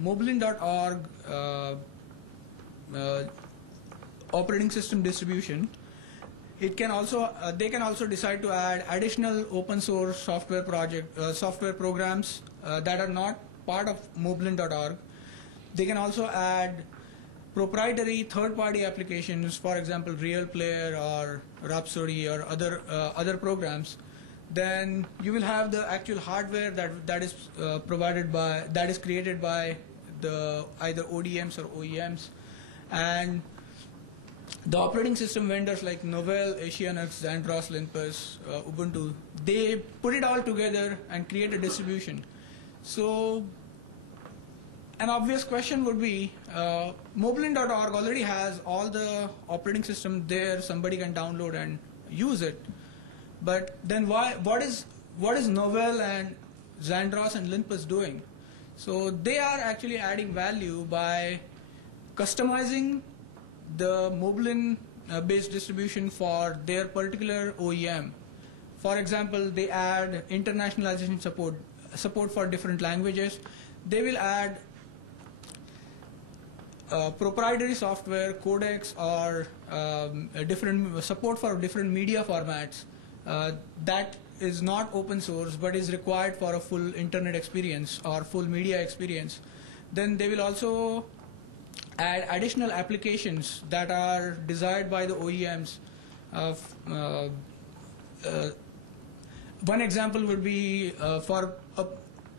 Moblin.org operating system distribution. It can also they can also decide to add additional open source software programs that are not part of Moblin.org. They can also add proprietary third-party applications, for example, Real Player or Rhapsody or other programs. Then you will have the actual hardware that is created by the either ODMs or OEMs, and the operating system vendors like Novell, Asianux, Xandros, Linux, Ubuntu. They put it all together and create a distribution. So an obvious question would be, Moblin.org already has all the operating system there. Somebody can download and use it. But then what is Novell and Xandros and Linux doing? So they are actually adding value by customizing the Moblin-based distribution for their particular OEM. For example, they add internationalization support for different languages. They will add proprietary software, codecs, or different support for different media formats that is not open source but is required for a full internet experience or full media experience. Then they will also add additional applications that are desired by the OEMs. One example would be for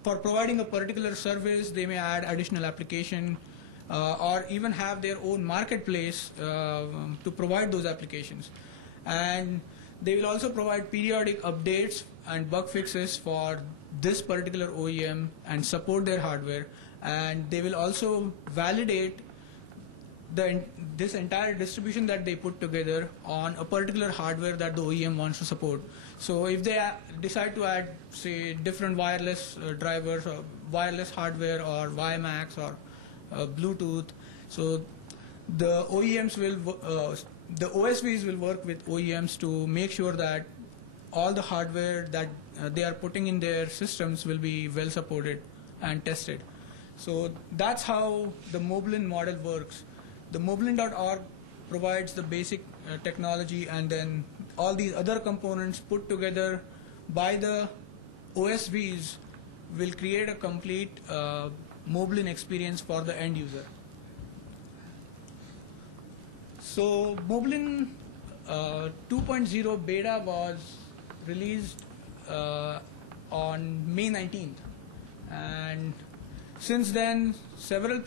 providing a particular service, they may add additional application or even have their own marketplace to provide those applications. And they will also provide periodic updates and bug fixes for this particular OEM and support their hardware. And they will also validate this entire distribution that they put together on a particular hardware that the OEM wants to support. So if they decide to add, say, different wireless drivers or wireless hardware or WiMAX or Bluetooth, so the OEMs will the OSVs will work with OEMs to make sure that all the hardware that they are putting in their systems will be well supported and tested. So that's how the Moblin model works. The Moblin.org provides the basic technology, and then all these other components put together by the OSVs will create a complete Moblin experience for the end user. So Moblin 2.0 beta was released on May 19th, and since then several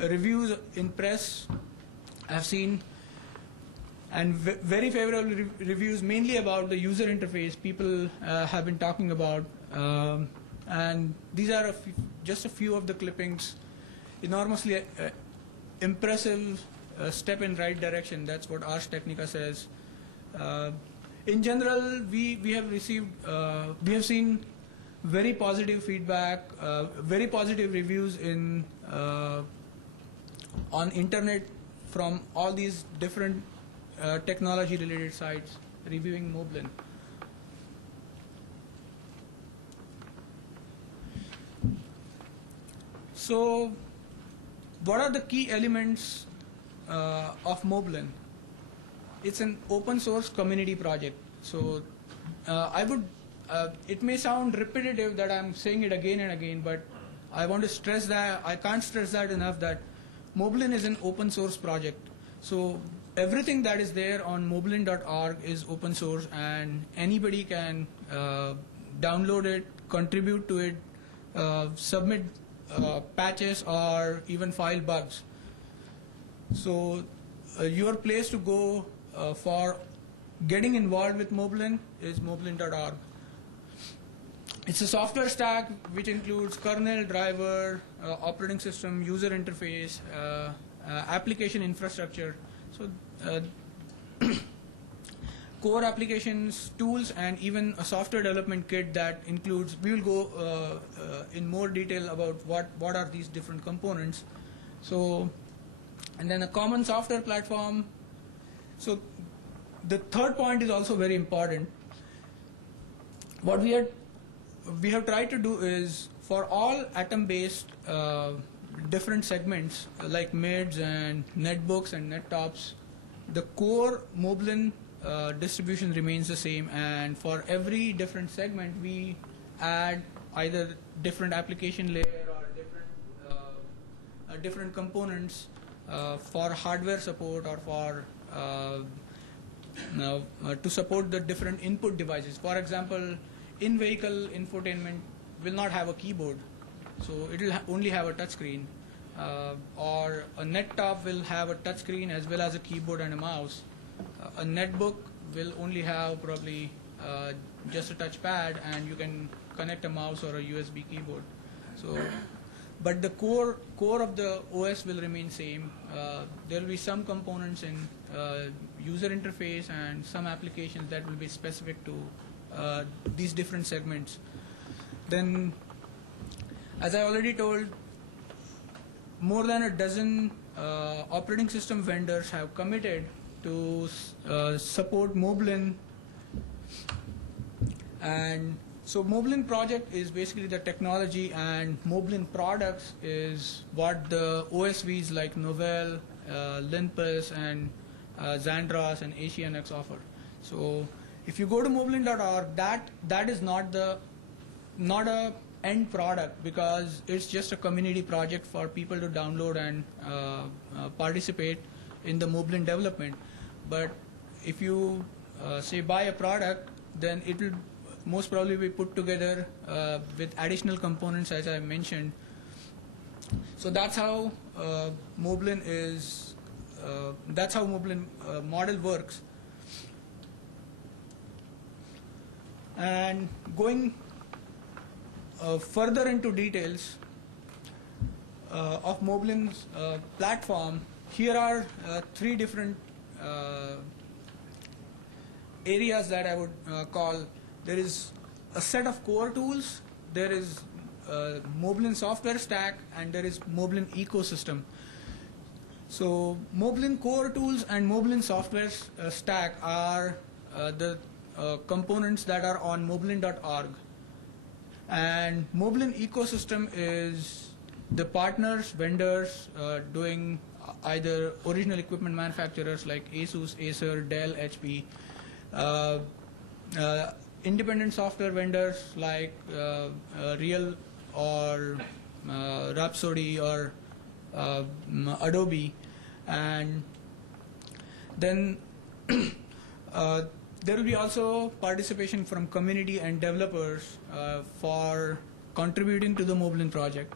reviews in press I've seen, and very favorable reviews, mainly about the user interface. People have been talking about, and these are just a few of the clippings. Enormously impressive step in right direction. That's what Ars Technica says. In general, we have seen very positive feedback, very positive reviews on internet from all these different technology related sites reviewing Moblin. So what are the key elements of Moblin? It's an open source community project. So it may sound repetitive that I'm saying it again and again, but I want to stress that, I can't stress that enough, that Moblin is an open source project. So everything that is there on Moblin.org is open source, and anybody can download it, contribute to it, submit patches, or even file bugs. So your place to go for getting involved with Moblin is Moblin.org. It's a software stack which includes kernel, driver, operating system, user interface, application infrastructure. So core applications, tools, and even a software development kit that includes, we will go in more detail about what are these different components. So, and then a common software platform. So the third point is also very important. What we have tried to do is for all Atom-based different segments like mids and netbooks and nettops, the core Moblin distribution remains the same, and for every different segment we add either different application layer or different components for hardware support or for to support the different input devices. For example, in-vehicle infotainment will not have a keyboard, so it will only have a touchscreen, or a nettop will have a touchscreen as well as a keyboard and a mouse. A netbook will only have probably just a touchpad, and you can connect a mouse or a USB keyboard. So, but the core of the OS will remain same. There will be some components in user interface and some applications that will be specific to these different segments. Then, as I already told, more than a dozen operating system vendors have committed to support Moblin. And so Moblin project is basically the technology, and Moblin products is what the OSVs like Novell, Linpus, and Xandros and AsiaNX offer. So if you go to moblin.org, that is not a end product, because it's just a community project for people to download and participate in the Moblin development. But if you say buy a product, then it will most probably be put together with additional components, as I mentioned. So that's how Moblin is. That's how Moblin model works. And going further into details of Moblin's platform, here are three different areas that I would call. There is a set of core tools, there is Moblin software stack, and there is Moblin ecosystem. So Moblin core tools and Moblin software stack are the components that are on moblin.org. And Moblin ecosystem is the partners, vendors doing either original equipment manufacturers like Asus, Acer, Dell, HP, independent software vendors like Real or Rhapsody or Adobe, and then there will be also participation from community and developers for contributing to the Moblin project.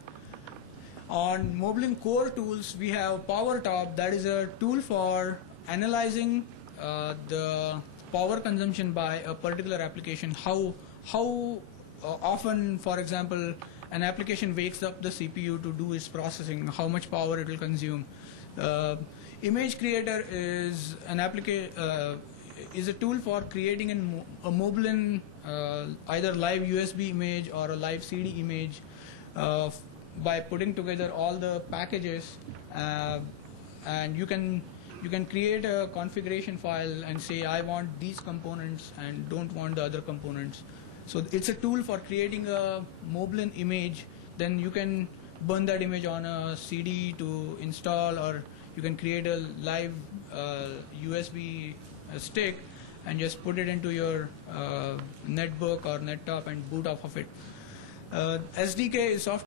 On Moblin core tools, we have PowerTop, that is a tool for analyzing the power consumption by a particular application. How often, for example, an application wakes up the CPU to do its processing, how much power it will consume. Image Creator is an is a tool for creating a Moblin either live USB image or a live CD image by putting together all the packages, and you can create a configuration file and say I want these components and don't want the other components. So it's a tool for creating a Moblin image. Then you can burn that image on a CD to install, or you can create a live USB stick and just put it into your netbook or nettop and boot off of it. SDK is software